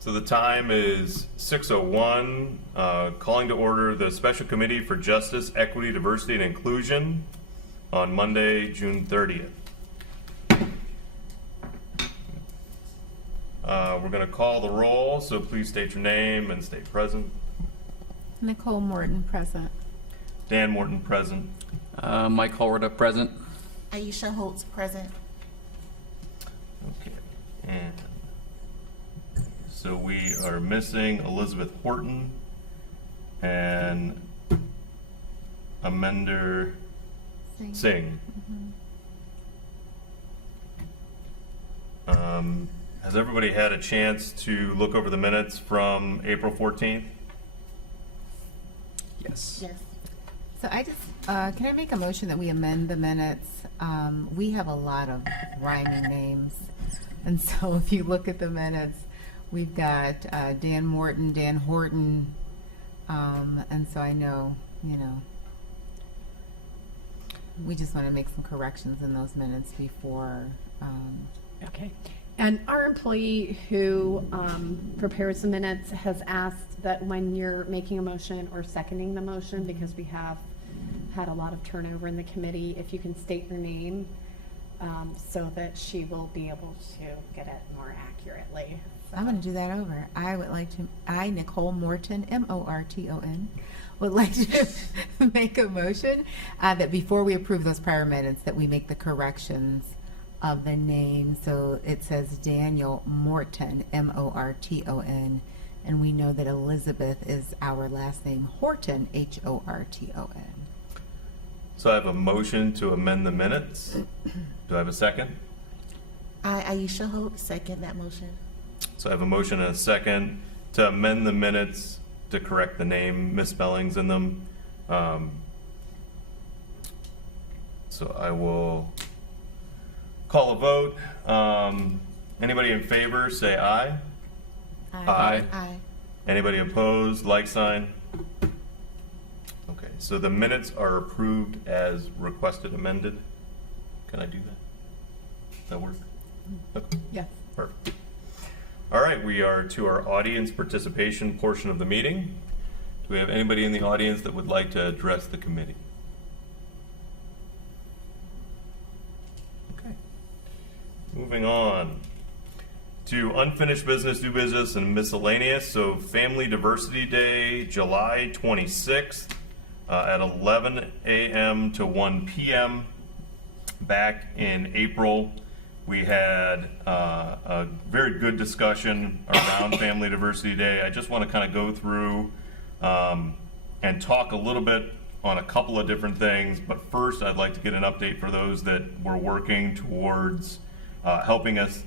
So the time is 6:01, calling to order the Special Committee for Justice, Equity, Diversity, and Inclusion on Monday, June 30th. We're going to call the roll, so please state your name and state present. Nicole Morton, present. Dan Morton, present. Mike Holroyd, present. Aisha Holtz, present. Okay, and so we are missing Elizabeth Horton and Amender Singh. Has everybody had a chance to look over the minutes from April 14th? Yes. Yes. So I just, can I make a motion that we amend the minutes? We have a lot of rhyming names. And so if you look at the minutes, we've got Dan Morton, Dan Horton, and so I know, we just want to make some corrections in those minutes before. Okay. And our employee who prepares the minutes has asked that when you're making a motion or seconding the motion, because we have had a lot of turnover in the committee, if you can state your name so that she will be able to get it more accurately. I'm going to do that over. Nicole Morton, M-O-R-T-O-N, would like to make a motion that before we approve those prior minutes, that we make the corrections of the name. So it says Daniel Morton, M-O-R-T-O-N, and we know that Elizabeth is our last name, Horton, H-O-R-T-O-N. So I have a motion to amend the minutes. Do I have a second? Aisha Holtz, second that motion. So I have a motion and a second to amend the minutes to correct the name misspellings in them. So I will call a vote. Anybody in favor, say aye. Aye. Aye. Anybody opposed, like sign. Okay, so the minutes are approved as requested amended. Can I do that? Does that work? Okay. Yes. Perfect. All right, we are to our audience participation portion of the meeting. Do we have anybody in the audience that would like to address the committee? Okay. Moving on to unfinished business, new business, and miscellaneous. So Family Diversity Day, July 26th at 11 a.m. to 1 p.m. Back in April, we had a very good discussion around Family Diversity Day. I just want to kind of go through and talk a little bit on a couple of different things. But first, I'd like to get an update for those that were working towards helping us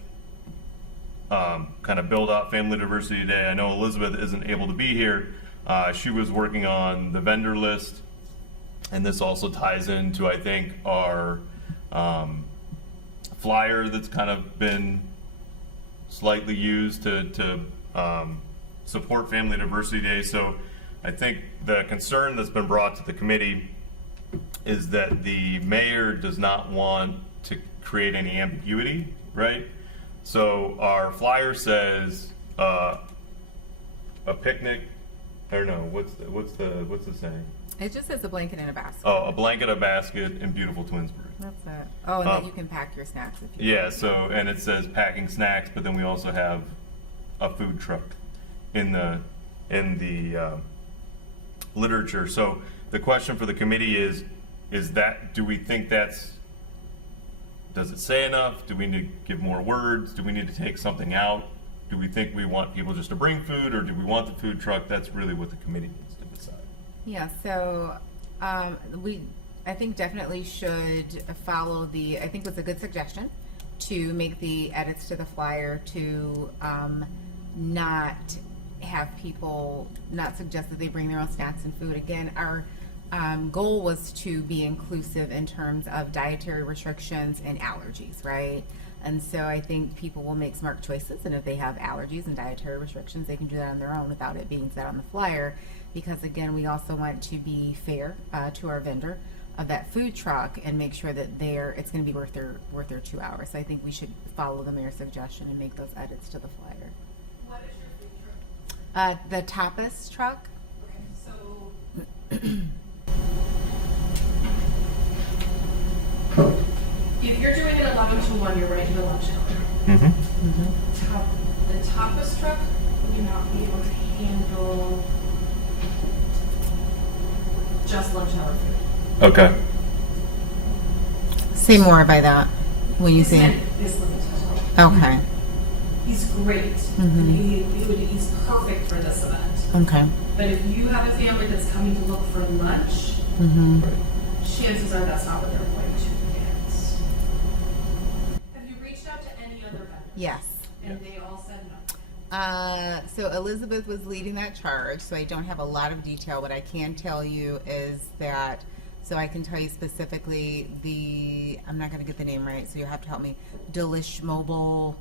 kind of build out Family Diversity Day. I know Elizabeth isn't able to be here. She was working on the vendor list, and this also ties into, I think, our flyer that's kind of been slightly used to support Family Diversity Day. So I think the concern that's been brought to the committee is that the mayor does not want to create any ambiguity, right? So our flyer says a picnic, or no, what's the saying? It just says a blanket and a basket. Oh, a blanket, a basket in beautiful Twinsburg. That's it. Oh, and then you can pack your snacks if you Yeah, want. so, and it says packing snacks, but then we also have a food truck in the literature. So the question for the committee is that, do we think does it say enough? Do we need to give more words? Do we need to take something out? Do we think we want people just to bring food, or do we want the food truck? That's really what the committee needs to decide. Yeah, so I think definitely should follow I think it's a good suggestion to make the edits to the flyer to not have people not suggest that they bring their own snacks and food. Again, our goal was to be inclusive in terms of dietary restrictions and allergies, right? And so I think people will make smart choices, and if they have allergies and dietary restrictions, they can do that on their own without it being set on the flyer. Because again, we also want to be fair to our vendor of that food truck and make sure that it's going to be worth their 2 hours. So I think we should follow the mayor's suggestion and make those edits to the flyer. The tapas truck. If you're doing it 11 to 1, you're right in the lunch hour. The tapas truck may not be able to handle just lunch hour food. Okay. Say more by that when you say. Is limited. Okay. He's great. He's perfect for this event. Okay. But if you have a family that's coming to look for lunch, chances are that's not what they're going to get. Have you reached out to any other vendors? Yes. And they all said no. So Elizabeth was leading that charge, so I don't have a lot of detail. What I can tell you is that, so I can tell you specifically I'm not gonna get the name right, so you'll have to help me, Delish Mobile,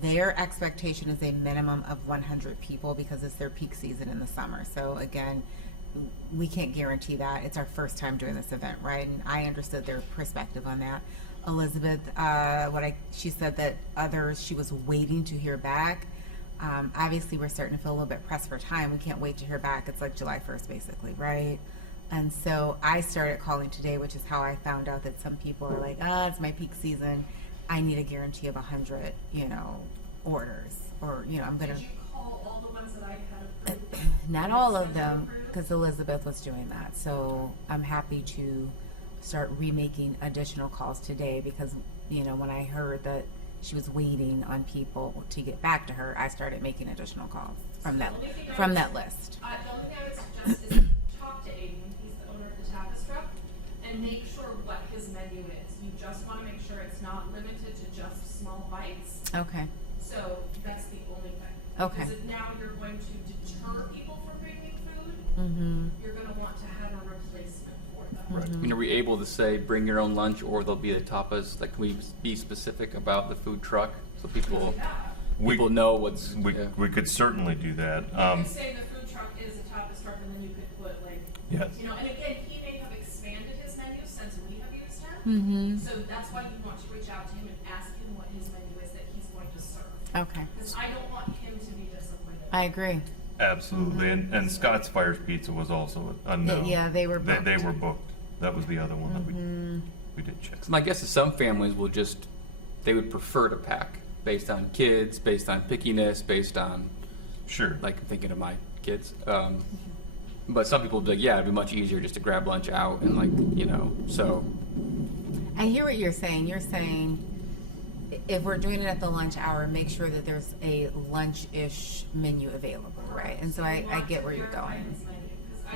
their expectation is a minimum of 100 people because it's their peak season in the summer. So again, we can't guarantee that. It's our first time doing this event, right? And I understood their perspective on that. Elizabeth, she said that others, she was waiting to hear back. Obviously, we're starting to feel a little bit pressed for time. We can't wait to hear back. It's like July 1st, basically, right? And so I started calling today, which is how I found out that some people are like, it's my peak season. I need a guarantee of 100, orders. Or, I'm going to. Did you call all the ones that I had approved? Not all of them, because Elizabeth was doing that. So I'm happy to start remaking additional calls today because, when I heard that she was waiting on people to get back to her, I started making additional calls from that list. The only thing I would suggest is talk to Aiden, he's the owner of the tapas truck, and make sure what his menu is. You just want to make sure it's not limited to just small bites. Okay. So that's the only thing. Okay. Because if now you're going to deter people from bringing food, you're going to want to have a replacement for them. Right. I mean, are we able to say bring your own lunch, or there'll be the tapas? Like, can we be specific about the food truck so people know what's? We could certainly do that. You could say the food truck is a tapas truck, and then you could put Yes. and again, he may have expanded his menu since we have used him. So that's why you want to reach out to him and ask him what his menu is that he's going to serve. Okay. Because I don't want him to be disappointed. I agree. Absolutely. And Scott's Fires Pizza was also unknown. Yeah, they were booked. They were booked. That was the other one that we did check. So my guess is some families will they would prefer to pack based on kids, based on pickiness, based on, Sure. like, I'm thinking of my kids. But some people will be like, yeah, it'd be much easier just to grab lunch out and so. I hear what you're saying. You're saying if we're doing it at the lunch hour, make sure that there's a lunch-ish menu available, right? And so I get where you're going.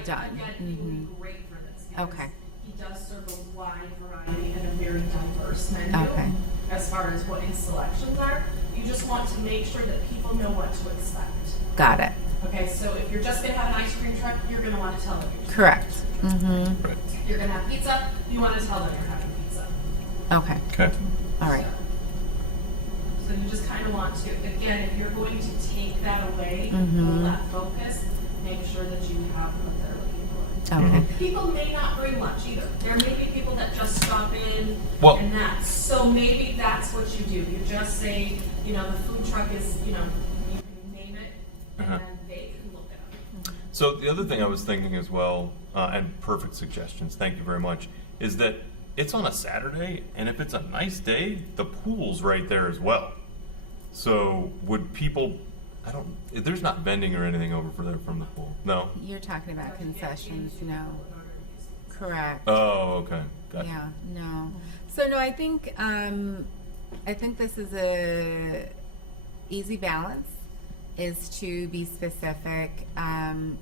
Done. Again, he would be great for this. because Okay. He does serve a wide variety and a very diverse menu. Okay. As far as what his selections are, you just want to make sure that people know what to expect. Got it. Okay, so if you're just gonna have an ice cream truck, you're gonna want to tell them. You're Correct. Mm-hmm. Right. You're gonna have pizza, you want to tell them you're having pizza. Okay. Okay. All right. So you just kind of want to, again, if you're going to take that away, Mhm. pull that focus, make sure that you have what they're looking for. Okay. People may not bring lunch either. There may be people that just stop in Well- and that's, so maybe that's what you do. You just say, the food truck is, you can name it and Uh-huh. then they can look it up. So the other thing I was thinking as well, and perfect suggestions, thank you very much, is that it's on a Saturday, and if it's a nice day, the pool's right there as well. So would people, there's not vending or anything over for there from the pool? No? You're talking about concessions, no. Correct. Oh, okay. Gotcha. Yeah, no. So no, I think this is a easy balance is to be specific.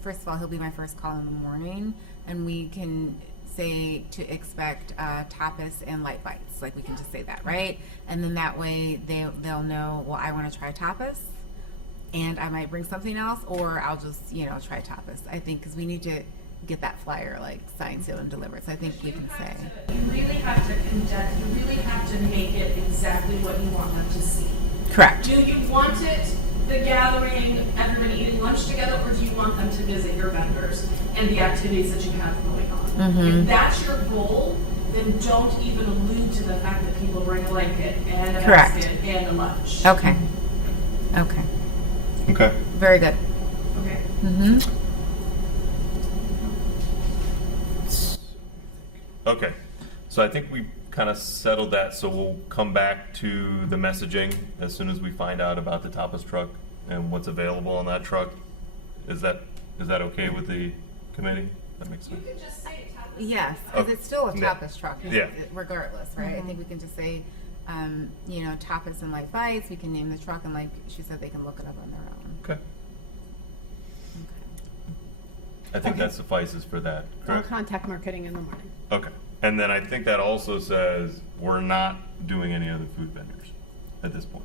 First of all, he'll be my first call in the morning, and we can say to expect tapas and light bites. Like we can just say that, right? And then that way they'll know, well, I want to try tapas, and I might bring something else, or I'll just try tapas. I think because we need to get that flyer like signed, sealed, and delivered. So I think we can say. You really have to condense, you really have to make it exactly what you want them to see. Correct. Do you want it, the gathering, everybody eating lunch together, or do you want them to visit your vendors and the activities that you have going on? Mhm. If that's your goal, then don't even allude to the fact that people bring a blanket and a Correct. basket and a lunch. Okay. Okay. Okay. Very good. Okay. Mm-hmm. Okay, so I think we kind of settled that, so we'll come back to the messaging as soon as we find out about the tapas truck and what's available on that truck. Is that okay with the committee? That makes You sense. could just say tapas. Yes, because it's still a Yeah. tapas truck, Yeah. regardless, right? I think we can just say, tapas and light bites. We can name the truck, and like she said, they can look it up on their own. Okay. I think that suffices for that, I'll correct? contact marketing in the morning. Okay, and then I think that also says we're not doing any other food vendors at this point.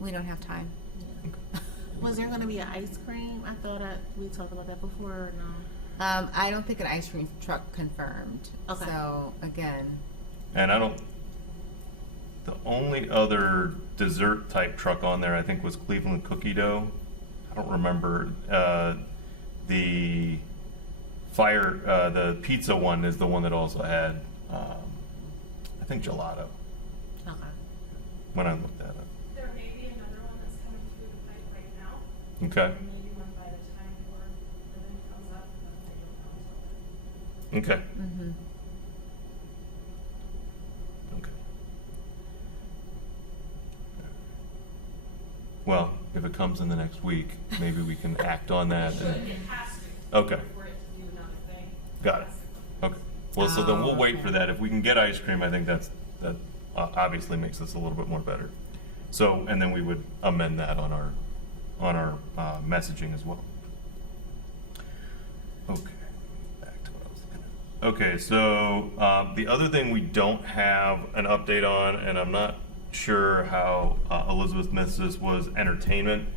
We don't have time. Was there gonna be an ice cream? I thought we talked about that before, or no? I don't think an ice cream truck confirmed. Okay. So again, And the only other dessert type truck on there, I think, was Cleveland Cookie Dough. I don't remember, the the pizza one is the one that also had, I think gelato, Okay. when I looked that up. There may be another one that's coming through the pipe right now. Okay, Or maybe one by the time your ribbon comes up, but I don't know until then. okay, mm-hmm. okay. Well, if it comes in the next week, maybe we can act on that. It has to. Okay. For it to do another thing. Got it. Okay. Well, so then we'll wait for that. If we can get ice cream, I think that obviously makes this a little bit more better. So, and then we would amend that on our messaging as well. Okay. Back to what I was looking at. Okay, so the other thing we don't have an update on, and I'm not sure how Elizabeth missed this, was entertainment.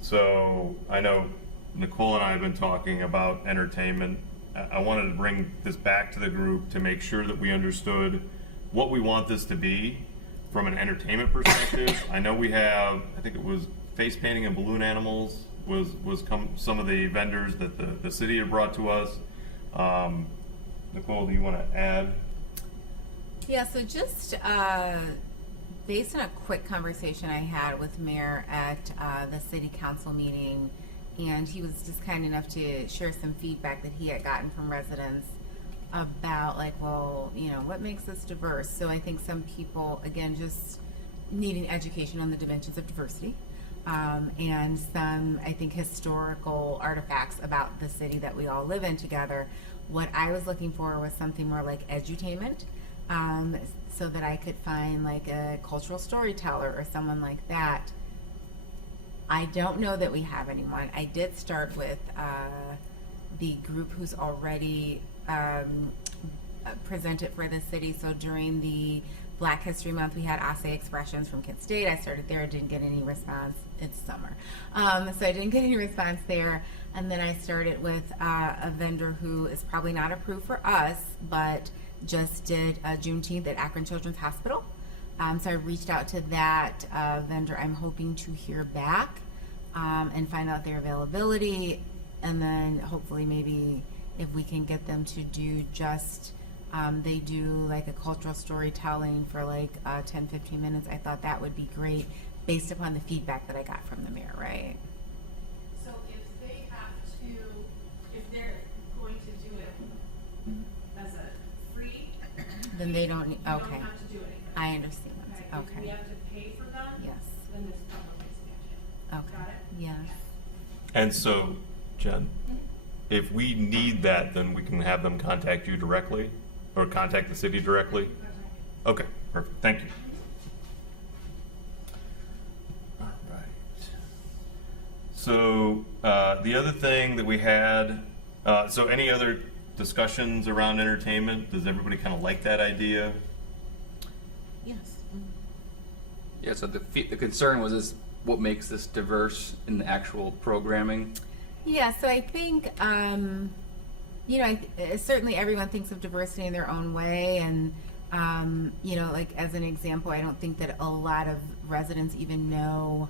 So I know Nicole and I have been talking about entertainment. I wanted to bring this back to the group to make sure that we understood what we want this to be from an entertainment perspective. I know we have, I think it was face painting and balloon animals was some of the vendors that the city had brought to us. Nicole, do you want to add? Yeah, so just based on a quick conversation I had with Mayor at the city council meeting, and he was just kind enough to share some feedback that he had gotten from residents about, like, well, what makes this diverse? So I think some people, again, just needing education on the dimensions of diversity, and some, I think, historical artifacts about the city that we all live in together. What I was looking for was something more like edutainment, so that I could find like a cultural storyteller or someone like that. I don't know that we have anyone. I did start with the group who's already presented for the city. So during the Black History Month, we had Ase Expressions from Kent State. I started there, didn't get any response. It's summer. So I didn't get any response there. And then I started with a vendor who is probably not approved for us, but just did Juneteenth at Akron Children's Hospital. So I reached out to that vendor. I'm hoping to hear back and find out their availability, and then hopefully maybe if we can get them to do just, they do like a cultural storytelling for like 10-15 minutes. I thought that would be great based upon the feedback that I got from the mayor, right? So if they have to, if they're going to do it as a free, Then they don't need, you okay. don't have to do anything. I understand. If we Okay. have to pay for them, Yes. then there's probably expansion. Okay. Got it? Yes. And so, Jen, if we need that, then we can have them contact you directly or contact the city directly? Okay, perfect. Thank you. All right. So, the other thing that we had, so any other discussions around entertainment? Does everybody kind of like that idea? Yes. Yeah, so the concern was is what makes this diverse in the actual programming? Yeah, so I think, certainly everyone thinks of diversity in their own way. And, like as an example, I don't think that a lot of residents even know,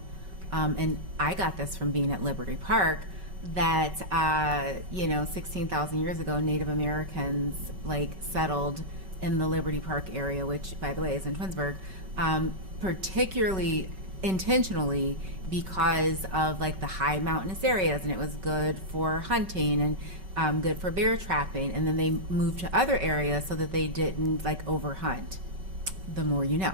and I got this from being at Liberty Park, that, 16,000 years ago, Native Americans settled in the Liberty Park area, which by the way is in Twinsburg, particularly intentionally because of like the high mountainous areas, and it was good for hunting and good for bear trapping. And then they moved to other areas so that they didn't like overhunt. The more you know.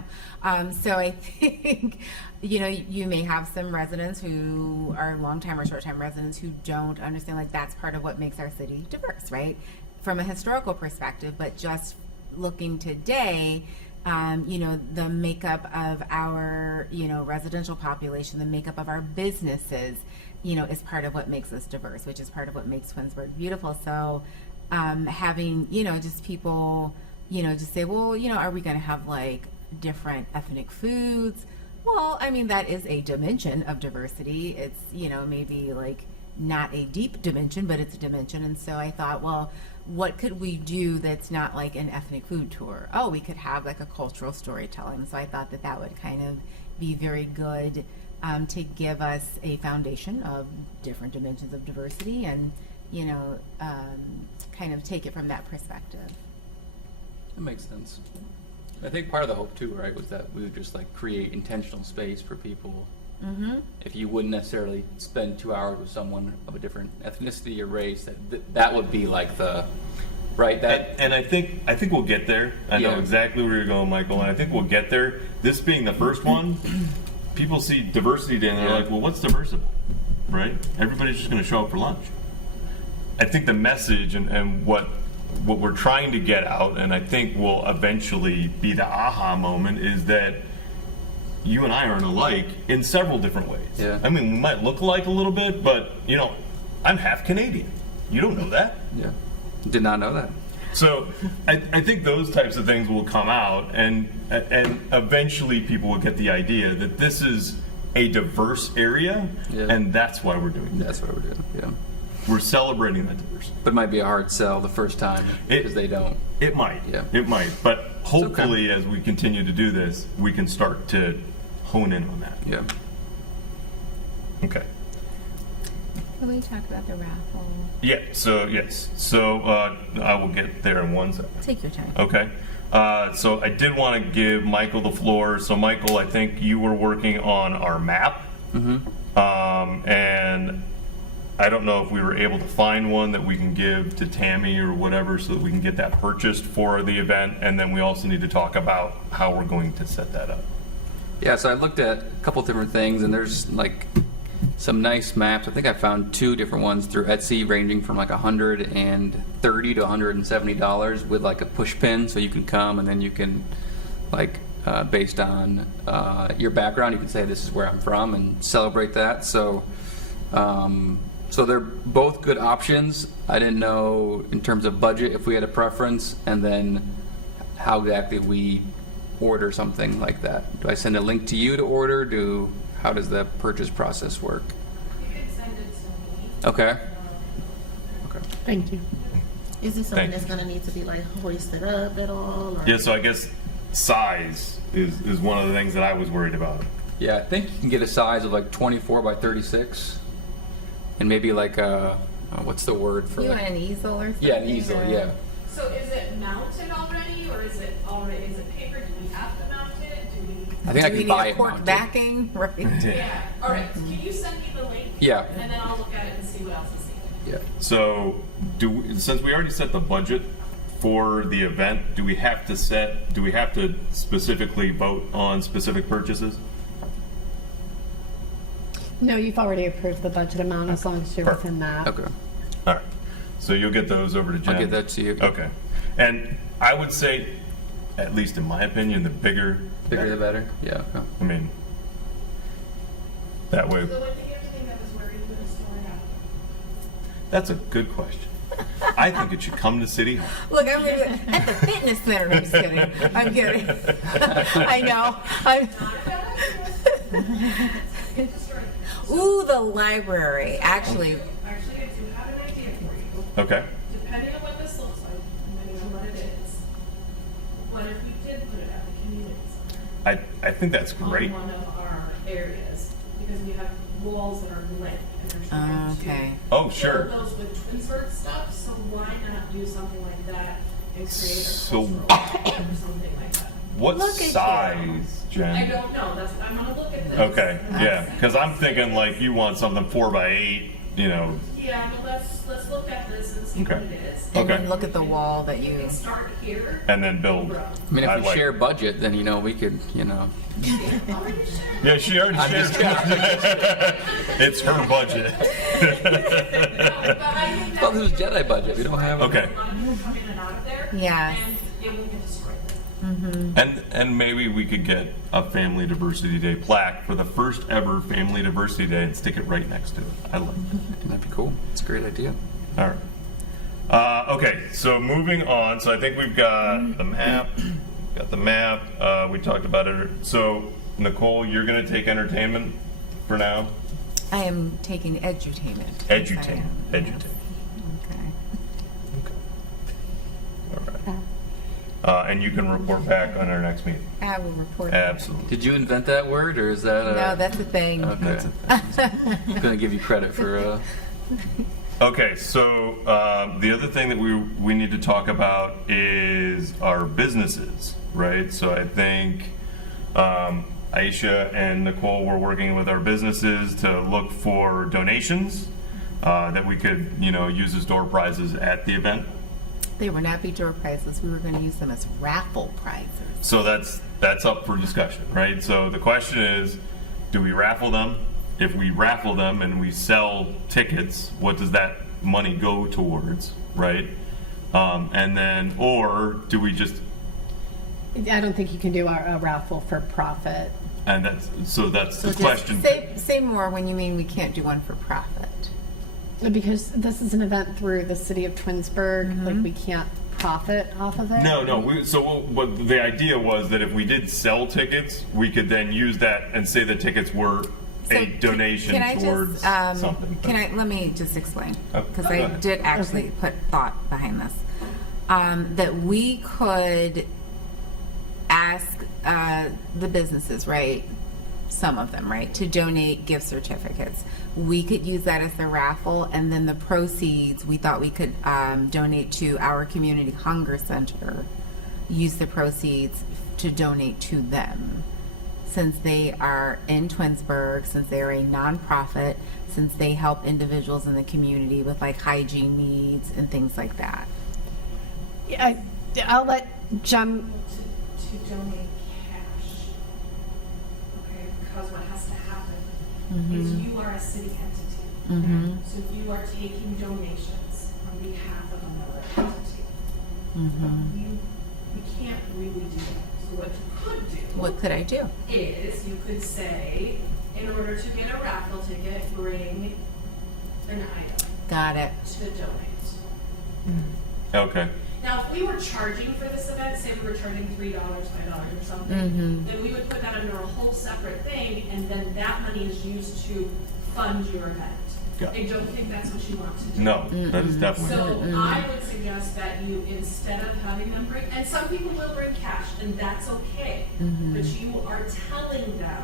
So I think, you know, you may have some residents who are long-time or short-time residents who don't understand, like, that's part of what makes our city diverse, right? From a historical perspective, but just looking today, you know, the makeup of our, you know, residential population, the makeup of our businesses, you know, is part of what makes us diverse, which is part of what makes Twinsburg beautiful. So having, you know, just people, you know, just say, well, you know, are we going to have like different ethnic foods? Well, I mean, that is a dimension of diversity. It's, you know, maybe like not a deep dimension, but it's a dimension. And so I thought, well, what could we do that's not like an ethnic food tour? Oh, we could have like a cultural storytelling. So I thought that that would kind of be very good to give us a foundation of different dimensions of diversity and, you know, kind of take it from that perspective. That makes sense. I think part of the hope too, right, was that we would just like create intentional space for people. Mm-hmm. If you wouldn't necessarily spend 2 hours with someone of a different ethnicity or race, that would be like the, right, that. And I think we'll get there. I know Yeah. exactly where you're going, Michael, and I think we'll get there. This being the first one, people see diversity day and they're Yeah. like, well, what's diverse about? Right? Everybody's just going to show up for lunch. I think the message and what we're trying to get out, and I think will eventually be the aha moment, is that you and I aren't alike in several different ways. Yeah. I mean, we might look alike a little bit, but, you know, I'm half Canadian. You don't know that. Yeah. Did not know that. So I think those types of things will come out, and eventually people will get the idea that this is a diverse area, Yeah. and that's why we're doing it. That's what we're doing. Yeah. We're celebrating that diversity. But it might be a hard sell the first time because they don't. It might. Yeah. It might. But hopefully, as we continue to do this, we can start to hone in on that. Yeah. Okay. Can we talk about the raffle? Yeah. So yes. So I will get there in 1 second. Take your time. Okay. So I did want to give Michael the floor. So Michael, I think you were working on our map, and I don't know if we were able to find one that we can give to Tammy or whatever, so that we can get that purchased for the event. And then we also need to talk about how we're going to set that up. Yeah, so I looked at a couple different things, and there's like some nice maps. I think I found 2 different ones through Etsy, ranging from like $130 to $170 with like a push pin, so you can come and then you can like based on your background, you can say this is where I'm from and celebrate that. So so they're both good options. I didn't know in terms of budget if we had a preference, and then how exactly we order something like that. Do I send a link to you to order? How does the purchase process work? You can send it to me. Okay. Okay. Thank you. Is this something Thank that's you. gonna need to be like hoisted up at all? Or? Yeah. So I guess size is one of the things that I was worried about. Yeah, I think you can get a size of like 24 by 36, and maybe like a what's the word for? You like, want an easel or something? yeah, an easel. Yeah. So is it mounted already, or is it paper? Do we have to mount it? I think I Do we can need buy a it cork mounted. backing? Right. Yeah. All right. Can you send me the link? Yeah. And then I'll look at it and see what else is needed. Yeah. So, since we already set the budget for the event, do we have to specifically vote on specific purchases? No, you've already approved the budget amount as long as you're Perfect. within that. Okay. All right. So you'll get those over to Jen. I'll get that to you. Okay. And I would say, at least in my opinion, the bigger, Bigger the better. Yeah. Okay. I mean, that way. So what the other thing that was where you going to store it at? That's a good question. I think it should come to City Hall. Look, I'm gonna do it at the fitness center. I'm just kidding. I'm kidding. I know. Ooh, the library. Actually, Actually, I do have an idea for you. Okay. Depending on what this looks like, depending on what it is, what if we did put it at the community center? I think that's great. On one of our areas, because we have walls that are lit and they're trying okay. Oh, to sure. fill those with Twinsburg stuff, so why not do something like that and create a So- cultural or something like that? what Look at you. size, Jen? I don't know, that's, I'm gonna look at this. Okay, yeah, because I'm thinking like you want something 4x8, you know. Yeah, but let's look at this and see what Okay. it is. And Okay. then look at the wall that You you, can start here. And then build. Grow. I mean, if we like- share budget, then, we could, Already shared. Yeah, she already I'm shared. just It's her budget. No, but I think that Well, this is Jedi budget. We don't have. Okay. a lot of people come in and out of there. Yes. And it will get destroyed. And maybe we could get a Family Diversity Day plaque for the first ever Family Diversity Day and stick it right next to it. I like that. That'd be cool. It's a great idea. All right. Okay, so moving on. So I think we've got the map. Got the map. We talked about it. So Nicole, you're going to take entertainment for now. I am taking edutainment. Edutainment. Yes, I am. Edutainment. Okay. Okay. All right. And you can report back on our next meeting. I will report. Absolutely. Did you invent that word, or is that? No, that's the thing. Okay. I'm gonna give you credit for. Okay, so the other thing that we need to talk about is our businesses, right? So I think Aisha and Nicole were working with our businesses to look for donations that we could, use as door prizes at the event. They were not be door prizes. We were going to use them as raffle prizes. So that's up for discussion, right? So the question is, do we raffle them? If we raffle them and we sell tickets, what does that money go towards, right? And then, or do we just, I don't think you can do a raffle for profit. and that's the just question. Say more when you mean we can't do one for profit. Because this is an event through the city of Twinsburg, like we can't profit off of it. No. So what the idea was that if we did sell tickets, we could then use that and say the tickets were a donation can I towards just, something. Let me just explain, Oh, because go I ahead. did actually put thought behind this. That we could ask the businesses, right, some of them, right, to donate gift certificates. We could use that as the raffle, and then the proceeds, we thought we could donate to our community hunger center, use the proceeds to donate to them. Since they are in Twinsburg, since they are a nonprofit, since they help individuals in the community with like hygiene needs and things like that. Yeah, I'll let Jem. To donate cash. Okay, because what has to happen is you are a city entity. So you are taking donations on behalf of another entity. You can't really do that. So what you could do What could I do? is you could say, in order to get a raffle ticket, bring an item Got it. to donate. Okay. Now, if we were charging for this event, say we were charging $3, $5 or something, then we would put that under a whole separate thing, and then that money is used to fund your event. Got I it. don't think that's what you want to do. No, that is definitely. So I would suggest that you, instead of having them bring, and some people will bring cash, and that's okay, but you are telling them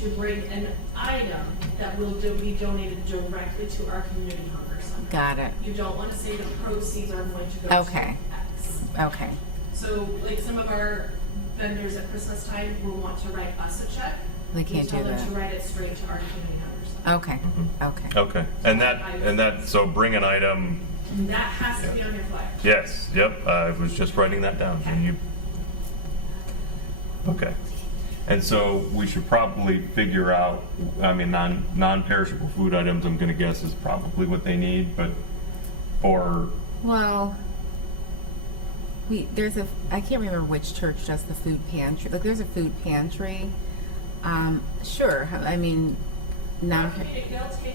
to bring an item that will be donated directly to our community hunger center. Got it. You don't want to say the proceeds are going to go Okay. to X. Okay. So, like some of our vendors at Christmas time will want to write us a check. They can't We tell do them that. to write it straight to our community hunger center. Okay. Okay. Okay. And that. So bring an item. And that has to be on your flyer. Yes. Yep. I was just writing that down. Can you? Okay. And so we should probably figure out. I mean, non-perishable food items. I'm going to guess is probably what they need, but or Well, I can't remember which church does the food pantry. Like, there's a food pantry. Sure. I mean, They'll take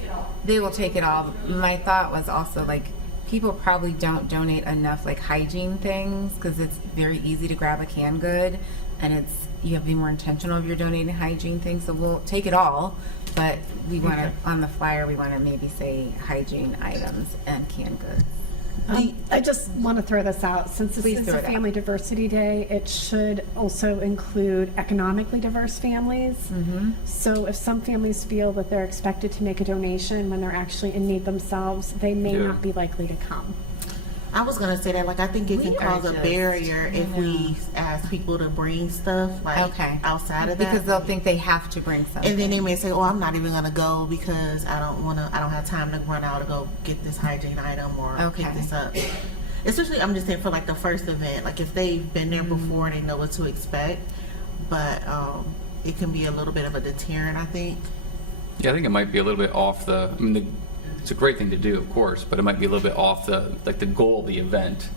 it all. they will take it all. My thought was also like, people probably don't donate enough like hygiene things because it's very easy to grab a canned good, and you have to be more intentional if you're donating hygiene things. So we'll take it all, but we want to Okay. on the flyer we want to maybe say hygiene items and canned goods. I just want to throw this out. Since this Please is throw a it out. Family Diversity Day, it should also include economically diverse families. So if some families feel that they're expected to make a donation when they're actually in need themselves, they may Yeah. not be likely to come. I was gonna say that, like, I think it can We are cause a just- barrier if I we know. ask people to bring stuff, like, Okay. outside of Because that. they'll think they have to bring something. And then they may say, "Oh, I'm not even gonna go because I don't have time to run out to go get this hygiene item or Okay. pick this up." Especially, I'm just saying for like the first event, like if they've been there before, they know what to expect. But it can be a little bit of a deterrent, I think. Yeah, I think it might be a little bit off the, I mean, it's a great thing to do, of course, but it might be a little bit off the, like the goal of the event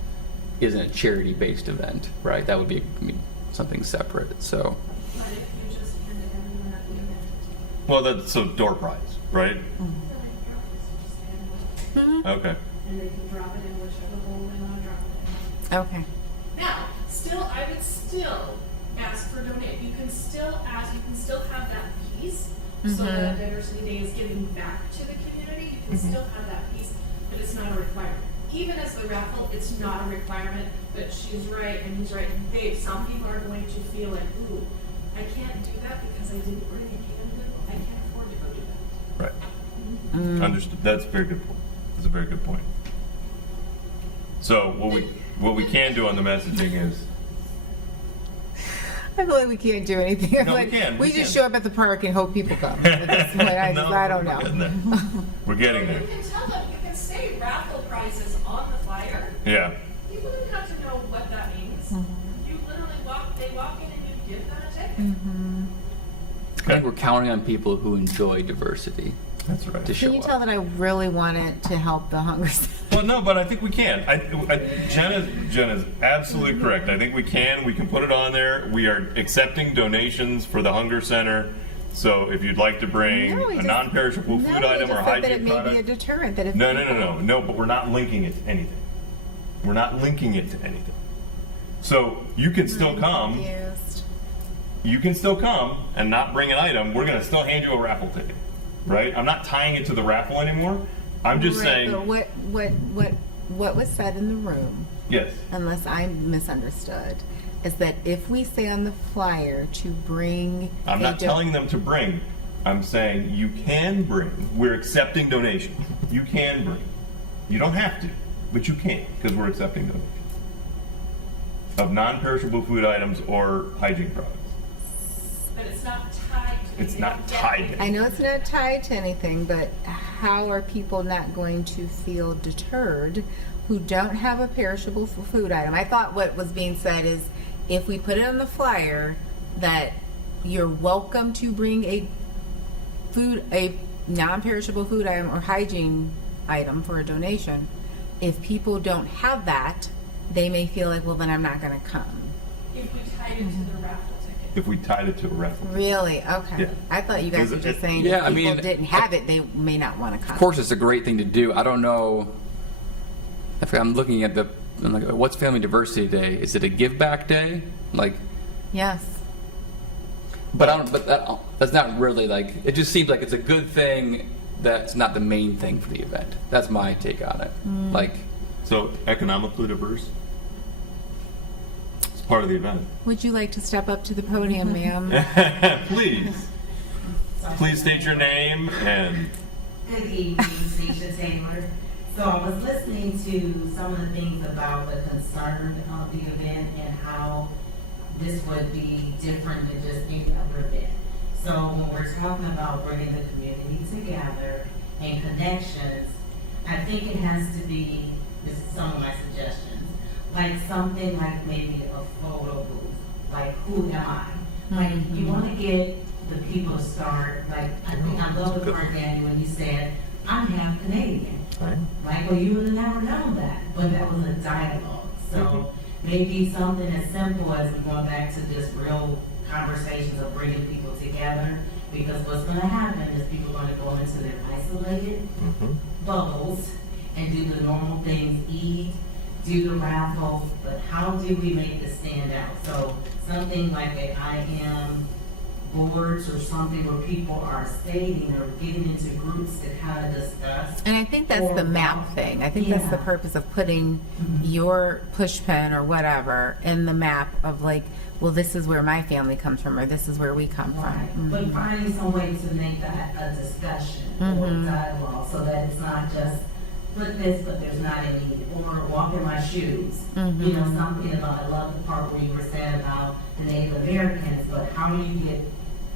isn't a charity-based event, right? That would be, I mean, something separate, so. But if you just hand it everyone at the event, Well, that's so door prize, right? they're like, "Here, just hand it." Okay. And they can drop it in whichever bowl they want to drop it in. Okay. Now, still, I would still ask for donate. You can still ask, you can still have that piece, so that Diversity Day is giving back to the community. You can still have that piece, but it's not a requirement. Even as the raffle, it's not a requirement, but she's right and he's right. Some people are going to feel like, ooh, I can't do that because I didn't bring a candidate. I can't afford to go do that. Right. Understood. That's a very good point. That's a very good point. So what we can do on the messaging is, I feel like we can't do anything. No, we Like, can, we we just can. show up at the park and hope people come. At this point, I don't We're getting know. there. We're getting there. You can tell them, you can say raffle prizes on the flyer. Yeah. People don't have to know what that means. You literally they walk in and you give them a ticket. I think we're counting on people who enjoy diversity That's right. to show Can you tell up. that I really want it to help the hunger? Well, no, but I think we can. Jen is absolutely correct. I think we can. We can put it on there. We are accepting donations for the Hunger Center. So if you'd like to bring No, we a just- non-perishable food No, item we or just said that it hygiene may be a product. deterrent. That if No, but we're not linking it to anything. We're not linking it to anything. So you can still come. Confused. You can still come and not bring an item. We're going to still hand you a raffle ticket, right? I'm not tying it to the raffle anymore. I'm just Right, saying, but what was said in the room, yes. unless I misunderstood, is that if we say on the flyer to bring, I'm not telling them to bring. I'm saying you can bring. We're accepting donations. You can bring. You don't have to, but you can because we're accepting donations of non-perishable food items or hygiene products. But it's not tied to It's anything. not tied to I know it's not tied to anything, but how are people not going to feel deterred who don't have a perishable food item? I thought what was being said is if we put it on the flyer that you're welcome to bring a non-perishable food item or hygiene item for a donation, if people don't have that, they may feel like, well, then I'm not going to come. If we tied it to the raffle ticket. If we tied it to a raffle. Really? Okay. Yeah. I thought you guys were just saying Yeah, I if people mean, didn't have it, they may not want to come. Of course, it's a great thing to do. I don't know if I'm looking at I'm like, what's Family Diversity Day? Is it a give back day? Like, Yes. but that's not really like, it just seems like it's a good thing that's not the main thing for the event. That's my take on it. Like, So economically diverse. It's part of the event. Would you like to step up to the podium, ma'am? Please. Please state your name and Good evening, Tisha Taylor. So I was listening to some of the things about the concern of the event and how this would be different than just any other event. So when we're talking about bringing the community together and connections, I think it has to be, this is some of my suggestions, like something like maybe a photo booth, like who am I? Like you want to get the people to start, like I think I love the part, Danny, when you said, I'm half Canadian. Like, well, you would have never known that, but that was a dialogue. So maybe something as simple as we're going back to just real conversations of bringing people together, because what's going to happen is people are going to go into their isolated bubbles and do the normal things, eat, do the raffle, but how do we make this stand out? So something like a I am boards or something where people are stating or getting into groups to kind of discuss. And I think that's the map thing. I think that's the Yeah. purpose of putting your push pin or whatever in the map of like, well, this is where my family comes from or this is where we come Right. from. But finding some way to make that a discussion or a dialogue so that it's not just put this, but there's not any, or walk in my shoes. You know, something about, I love the part where you were saying about the Native Americans, but how do you get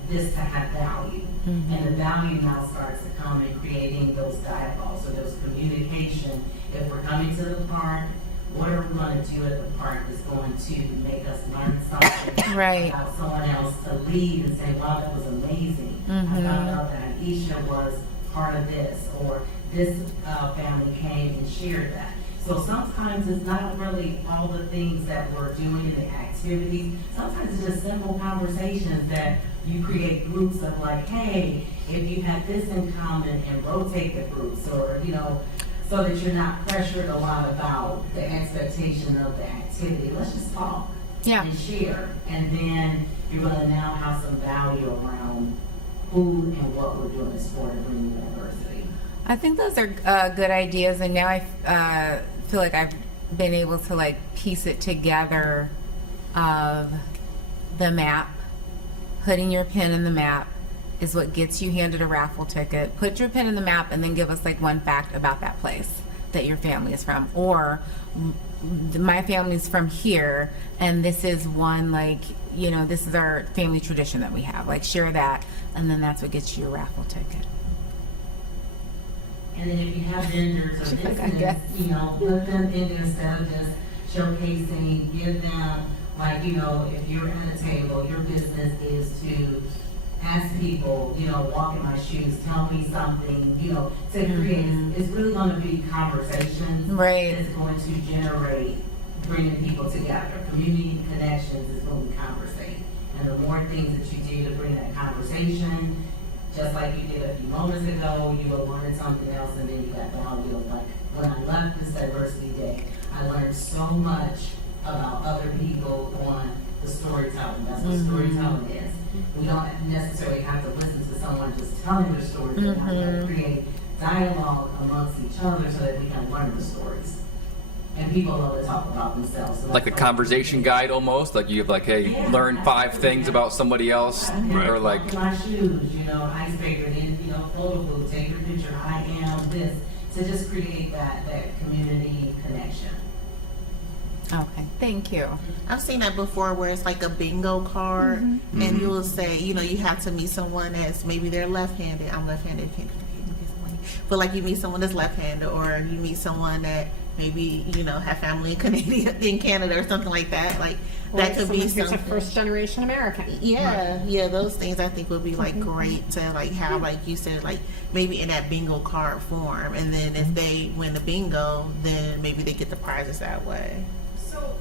this to have value? And the value now starts to come in creating those dialogues or those communication. If we're coming to the park, what are we going to do at the park that's going to make us learn something Right. about someone else, to leave and say, wow, that was amazing. I found out that Aisha was part of this, or this family came and shared that. So sometimes it's not really all the things that we're doing in the activities. Sometimes it's just simple conversations that you create groups of like, hey, if you have this in common, and rotate the groups, or, you know, so that you're not pressured a lot about the expectation of the activity. Let's just talk Yeah. and share. And then you're gonna now have some value around who and what we're doing as for to bring diversity. I think those are good ideas, and now I feel like I've been able to like piece it together of the map. Putting your pin in the map is what gets you handed a raffle ticket. Put your pin in the map and then give us like one fact about that place that your family is from, or my family's from here and this is one, like, you know, this is our family tradition that we have, like share that, and then that's what gets you a raffle ticket. And then if you have vendors or She's like, I business, guess. you know, put them in there instead of just showcasing, give them, like, you know, if you're at a table, your business is to ask people, you know, walk in my shoes, tell me something, you know, to create, it's really gonna be conversations. Right. It's going to generate, bringing people together. Community connections is when we conversate. And the more things that you do to bring that conversation, just like you did a few moments ago, you will learn something else, and then you got value of, like, when I left this diversity day, I learned so much about other people on the storytelling. That's what storytelling is. We don't necessarily have to listen to someone just telling their story, but have to create dialogue amongst each other so that we can learn the stories. And people love to talk about themselves. So Like a that's conversation guide almost, like you have like, hey, Yeah, learn 5 absolutely. things about somebody else, Right. or like, Walk in my shoes, you know, icebreaker, then, you know, photo booth, take your picture, I am this, to just create that community connection. Okay, thank you. I've seen that before where it's like a bingo card, and you will say, you know, you have to meet someone that's maybe they're left-handed. I'm left-handed, but like you meet someone that's left-handed, or you meet someone that maybe, you know, have family in Canada, in Canada or something like that. Like that could be Who's a something. first-generation American. Yeah, those things I think would be like great to like have, like you said, like maybe in that bingo card form, and then if they win the bingo, then maybe they get the prizes that way. So,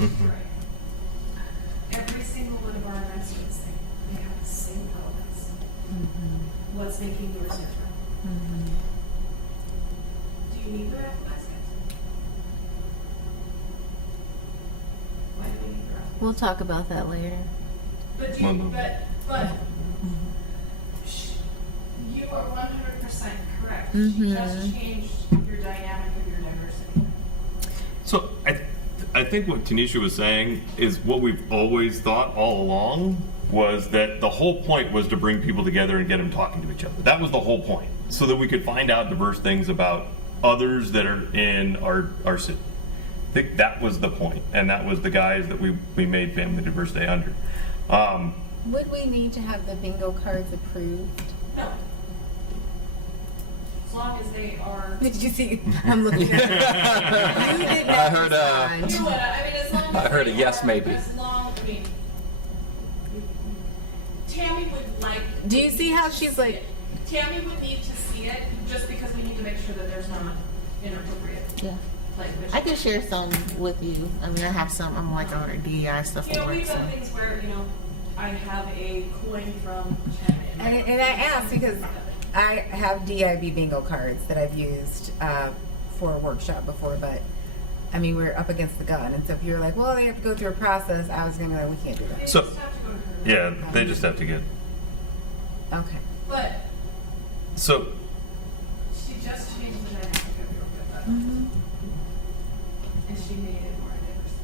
right. Every single one of our events are the same. They have the same elements. What's making yours different? Do you need the raffle basket? Why do we need the raffle? We'll talk about that later. But do you, but you are 100% correct. She just changed your dynamic of your diversity. So I think what Tanisha was saying is what we've always thought all along was that the whole point was to bring people together and get them talking to each other. That was the whole point, so that we could find out diverse things about others that are in our city. I think that was the point, and that was the guys that we made Family Diverse Day under. Would we need to have the bingo cards approved? No. As long as they are. Did you see? I'm looking at you. You did not I heard, respond. You know what, I mean, as long as. I heard a they yes, are- maybe. As long, I mean, Tammy would like. Do you see how she's like- Tammy would need to see it, just because we need to make sure that there's not inappropriate Yeah. language. I can share some with you. I mean, I have some. I'm like on our DEI stuff. You know, for work, we've so. done things where, you know, I have a coin from Tammy. And I asked because I have DIB bingo cards that I've used for a workshop before, but I mean, we're up against the gun. And so if you're like, well, they have to go through a process, I was going to be like, we can't do They that. So- just have to go to her. Yeah, they just have to get. Okay. But So she just changed the dynamic of your good, and she made it more diverse.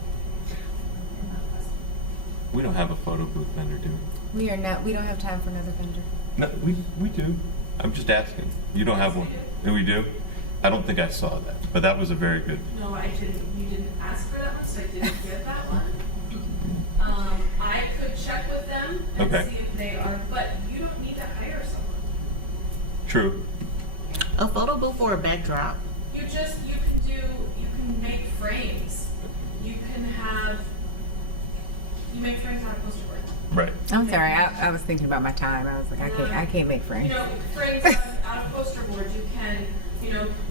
we don't have a photo booth vendor, do we? We are not. We don't have time for another vendor. No, we do. I'm just asking. You don't have one. Do we do? I don't think I saw that, but that was a very good. No, I didn't, you didn't ask for that one, so I didn't get that one. I could check with them and Okay. see if they are, but you don't need to hire someone. True. A photo booth or a backdrop. You can make frames. You make frames out of poster board. Right. I'm sorry, I was thinking about my time. I was like, I can't make frames. You know, frames out of poster board, you can,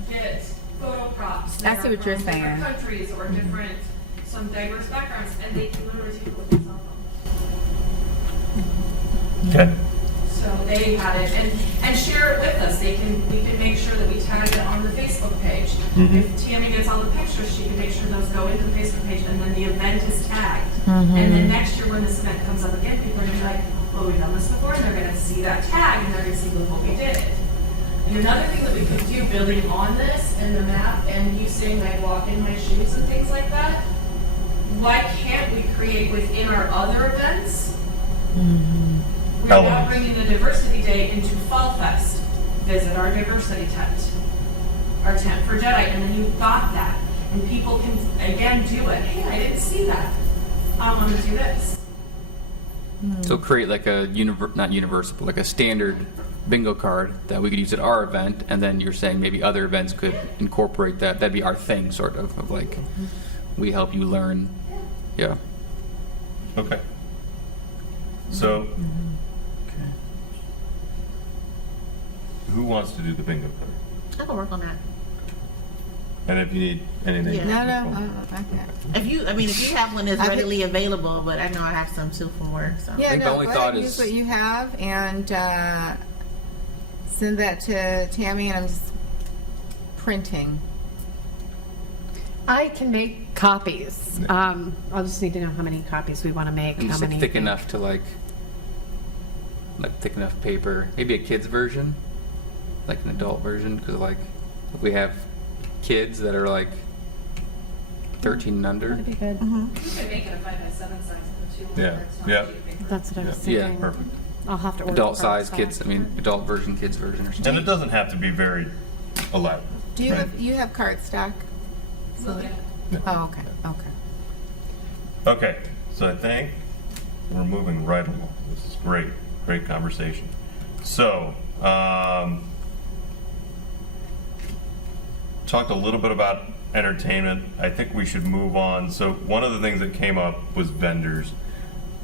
get photo props. I that see are what you're from different saying. countries or different, some diverse backgrounds, and they can literally take a look at cell phone. Okay. So they had it, and share it with us. We can make sure that we tag it on the Facebook page. Mhm. If Tammy gets all the pictures, she can make sure those go into the Facebook page, and then the event is tagged. And then next year when this event comes up again, people are gonna be like, oh, we've done this before, and they're gonna see that tag, and they're gonna see, look what we did. And another thing that we could do, building on this and the map, and you saying I walk in my shoes and things like that, why can't we create within our other events? We're now Elements. bringing the diversity day into Fall Fest. Visit our diversity tent, our tent for Jedi, and then you've got that, and people can again do it. Hey, I didn't see that. I want to do this. So create like a not universal, but like a standard bingo card that we could use at our event, and then you're saying maybe other events could incorporate that. That'd be our thing, sort of like we help you learn. Yeah. Okay. So, who wants to do the bingo card? I can work on that. And if you need anything, Yeah. No, I can't. If you have one that's I think- readily available, but I know I have some too from work. So Yeah, think the no, only go thought ahead and is- use what you have and send that to Tammy, and I'm just printing. I can make copies. I'll just need to know how many copies we want to make, And how just like many. thick enough to like thick enough paper. Maybe a kid's version, like an adult version, because like if we have kids that are like 13 and under. That'd be good. You can make it a 5x7 size with two Yeah, cards on yeah. a sheet of paper. That's what I was Yeah, thinking. perfect. I'll have to order Adult cards size back. kids. I mean, adult version, kids version, or and something. it doesn't have to be very elaborate. Do you right? have cardstock? So, yeah. Oh, okay, okay. Okay, so I think we're moving right along. This is great conversation. So, talked a little bit about entertainment. I think we should move on. So one of the things that came up was vendors.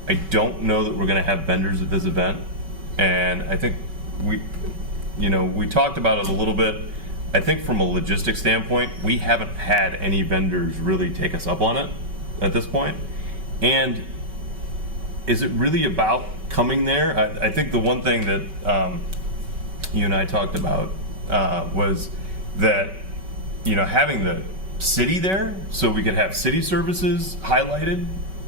I don't know that we're going to have vendors at this event, and I think we talked about it a little bit. I think from a logistics standpoint, we haven't had any vendors really take us up on it at this point. And is it really about coming there? I think the one thing that you and I talked about was that having the city there, so we could have city services highlighted,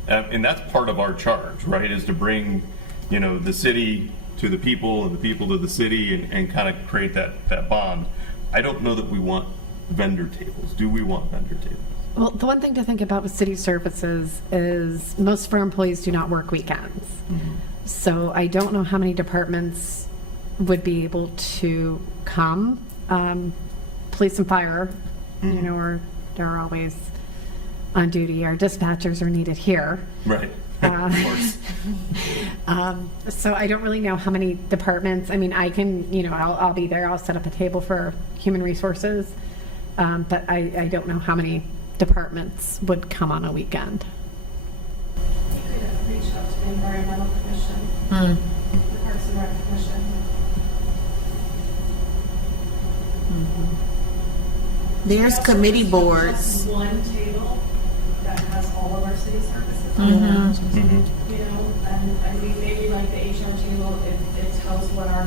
and that's part of our charge, right? Is to bring the city to the people and the people to the city, and kind of create that bond. I don't know that we want vendor tables. Do we want vendor tables? Well, the one thing to think about with city services is most of our employees do not work weekends. So I don't know how many departments would be able to come. Police and fire, they're always on duty. Our dispatchers are needed here. Right. Of course. So I don't really know how many departments. I mean, I can, I'll be there. I'll set up a table for human resources. But I don't know how many departments would come on a weekend. You could reach out to the Environmental Commission, the Parks and Rec Commission. there's committee Just boards. one table that has all of our city services on it. Mhm. And I mean, maybe like the HR table, it tells what our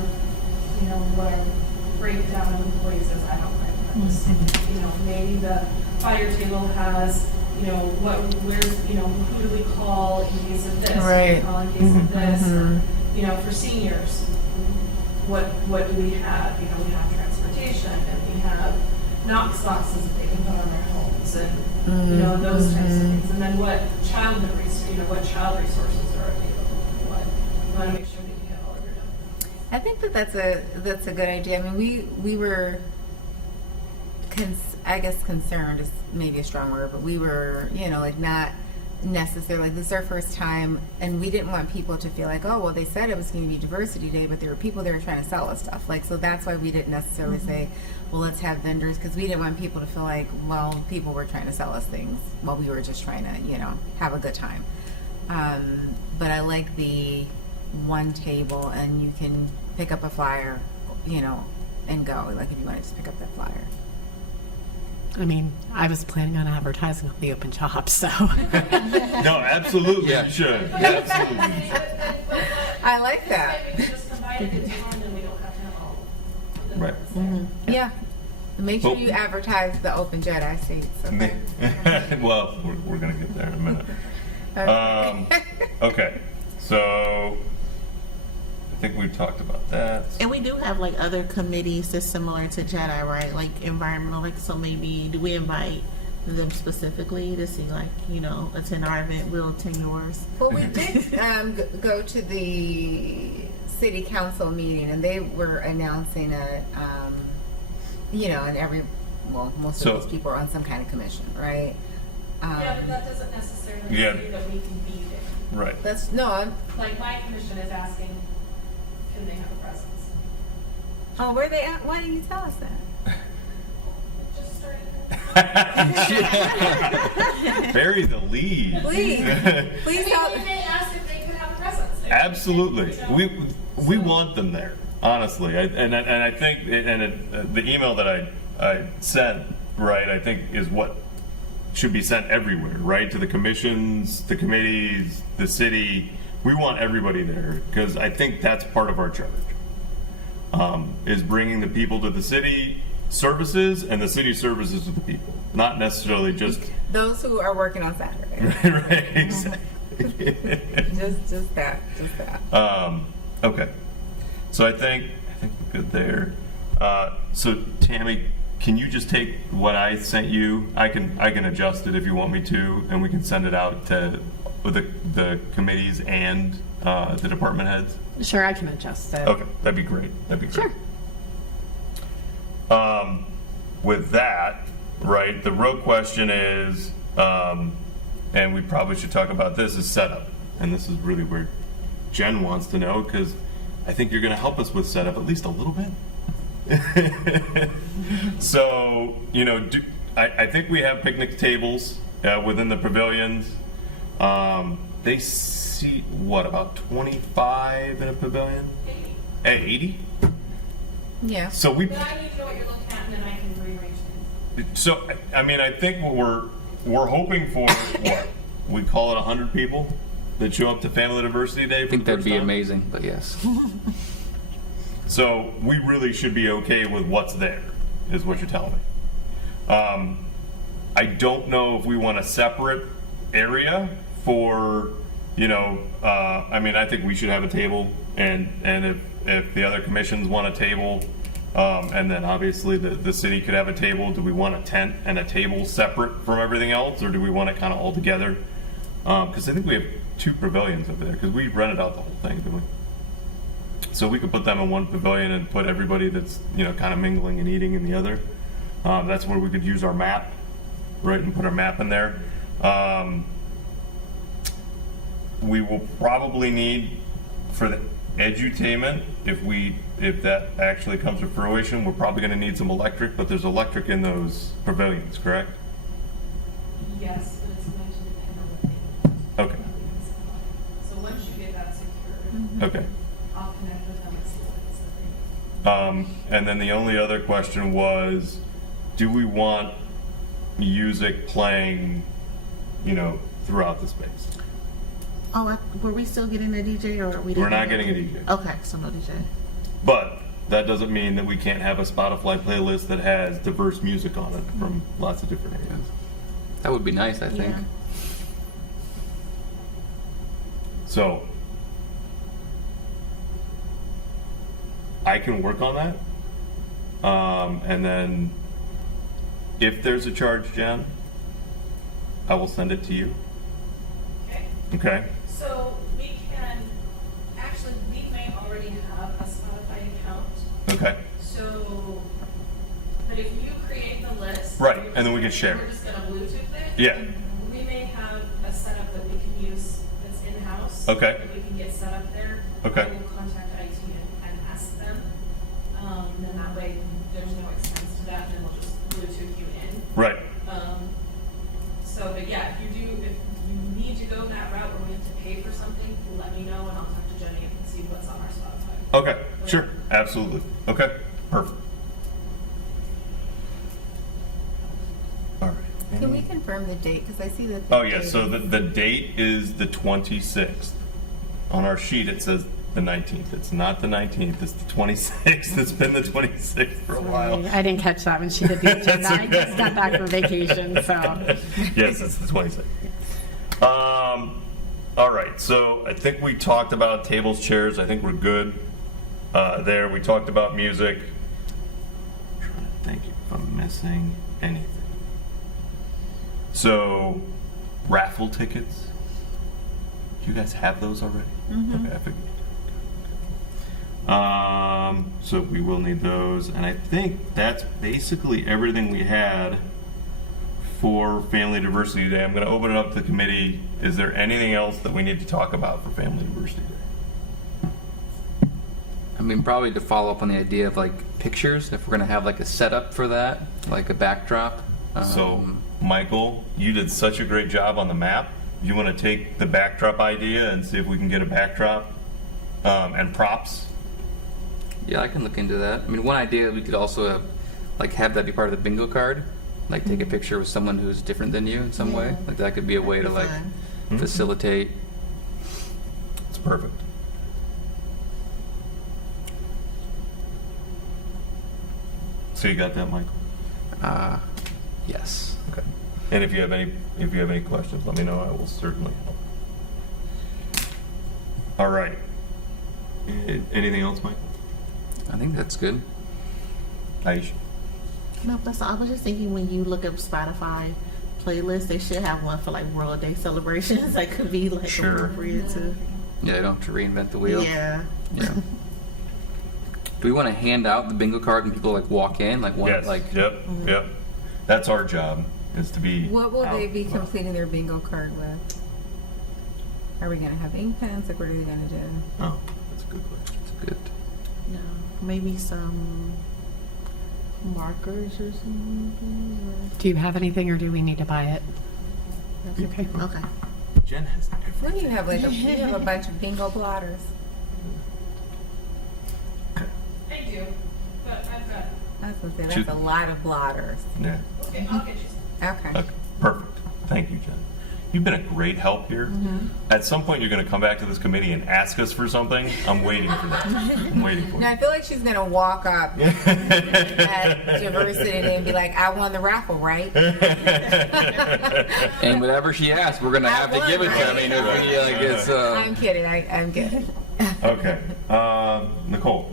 breakdown of employees is. I don't know. Maybe the fire table has, who do we call in case of this? Who do we Right. call in case of this? Or, for seniors, what do we have? We have transportation, and we have Knox boxes that they can put on their homes, and those types of things. And then what child resources are available? We want to make sure that you have all of your I think that's a good idea. I mean, we were, I guess concerned is maybe a strong word, but we were, like not necessarily, like this is our first time, and we didn't want people to feel like, oh, well, they said it was going to be Diversity Day, but there were people there trying to sell us stuff. Like, so that's why we didn't necessarily say, well, let's have vendors, because we didn't want people to feel like, well, people were trying to sell us things while we were just trying to, have a good time. But I like the one table, and you can pick up a flyer, and go. Like if you want to just pick up that flyer. I mean, I was planning on advertising on the open job, so. No, absolutely, Yeah. you should. Absolutely. I like that. Maybe we just combine it into one, and we don't have to have all of them. Right. Yeah. Make sure Well- you advertise the open Jedi seats. Okay. Well, we're going to get there in a minute. Okay, so I think we've talked about that. And we do have like other committees that's similar to Jedi, right? Like environmental, like so maybe do we invite them specifically to see like, attend our event, we'll attend yours. Well, we did go to the city council meeting, and they were announcing and most So- of those people are on some kind of commission, right? Yeah, but that doesn't necessarily Yeah. say that we can be there. Right. That's no. Like my commission is asking, can they have a presence? Oh, where they at? Why didn't you tell us that? Just started. Bury the lead. Please, please tell. They asked if they could have a presence. Absolutely. You know? We want them there, honestly. I think the email that I sent, right, I think is what should be sent everywhere, right? To the commissions, the committees, the city. We want everybody there because I think that's part of our charge. Is bringing the people to the city services and the city services to the people, not necessarily just Those who are working on Saturday. right. Exactly. just that. Okay. So I think we're good there. So Tammy, can you just take what I sent you? I can adjust it if you want me to, and we can send it out to the committees and the department heads. Sure, I can adjust it. Okay, that'd be great. Sure. With that, right, the real question is, and we probably should talk about this, is setup. And this is really where Jen wants to know, because I think you're going to help us with setup at least a little bit. So, I think we have picnic tables within the pavilions. They seat, about 25 in a pavilion? 80? Yeah. So we But I need to know what you're looking at, and then I can rearrange things. So, I mean, I think what we're hoping for, what? We call it 100 people that show up to Family Diversity Day for I think the that'd first be time? amazing, but yes. So, we really should be okay with what's there, is what you're telling me. I don't know if we want a separate area for, I mean, I think we should have a table, and if the other commissions want a table, and then obviously the city could have a table. Do we want a tent and a table separate from everything else, or do we want it kind of all together? Because I think we have 2 pavilions over there, because we rented out the whole thing, didn't we? So we could put them in one pavilion and put everybody that's, kind of mingling and eating in the other. That's where we could use our map, right, and put our map in there. We will probably need, for the edutainment, if that actually comes to fruition, we're probably going to need some electric, but there's electric in those pavilions, correct? Yes, but it's going to depend on what they Okay. So once you get that secured, Okay. I'll connect with them and see what it is that they. And then the only other question was, do we want music playing, throughout the space? Oh, were we still getting a DJ or we? We're not getting a DJ. Okay, so no DJ. But that doesn't mean that we can't have a Spotify playlist that has diverse music on it from lots of different areas. That would be nice, I think. Yeah. So I can work on that. And then if there's a charge, Jen, I will send it to you. Okay. Okay? So we may already have a Spotify Okay. So, but if you create the list. Right, and then we can share. We're just gonna Bluetooth it. Yeah. We may have a setup that we can use that's in-house. Okay. That we can get set up there. Okay. We'll contact IT and ask them. Then that way, there's no expense to that, and then we'll just Bluetooth you in. Right. So, but yeah, if you need to go that route or we have to pay for something, let me know and I'll talk to Jenny and see what's on our Spotify. Okay, sure, absolutely. Okay, perfect. All right. Can we confirm the date? Because I see that. Oh, yeah, so the date is the 26th. On our sheet, it says the 19th. It's not the 19th, it's the 26th. It's been the 26th for a while. I didn't catch that when she did the agenda. I just got back from vacation, so. Yes, it's the 26th. All right, so I think we talked about tables, chairs. I think we're good there. We talked about music. I'm trying to think if I'm missing anything. So, raffle tickets. Do you guys have those already? Okay, I figured. So we will need those, and I think that's basically everything we had for Family Diversity Day. I'm going to open it up to the committee. Is there anything else that we need to talk about for Family Diversity Day? I mean, probably to follow up on the idea of like pictures, if we're gonna have like a setup for that, like a backdrop. So, Michael, you did such a great job on the map. You want to take the backdrop idea and see if we can get a backdrop and props? Yeah, I can look into that. I mean, one idea we could also have that be part of the bingo card. Like take a picture with someone who's different than you in some way. Like that could be a way to like Fun. facilitate. It's perfect. So you got that, Michael? Yes. Okay. And if you have any questions, let me know. I will certainly help. All right. Anything else, Michael? I think that's good. Aisha? No, that's all. I was just thinking when you look up Spotify playlists, they should have one for like World Day celebrations that could be like Sure. appropriate to. Yeah, you don't have to reinvent the wheel. Yeah. Yeah. Do we want to hand out the bingo card when people like walk in? Like one Yes. like Yep. That's our job, is to be. What will they out. be completing their bingo card with? Are we gonna have ink pens? Like, what are we gonna do? Oh, that's a good question. it's good. No. Maybe some markers or something. Do you have anything or do we need to buy it? That's okay. Or... Okay. Jen has everything. What do you have? Like, you have a bunch of bingo blotters. I do, but I've got, I was gonna say that's Shoot. a lot of blotters. Yeah. okay, I'll get you some. Okay. Okay, perfect. Thank you, Jen. You've been a great help here. At some point, you're going to come back to this committee and ask us for something. I'm waiting for that. I'm waiting for Now I it. feel like she's gonna walk up at Diversity Day and be like, "I won the raffle, right?" And whatever she asks, we're gonna have to give it to her. I mean, if we like it's I'm kidding. I'm kidding. Okay. Nicole,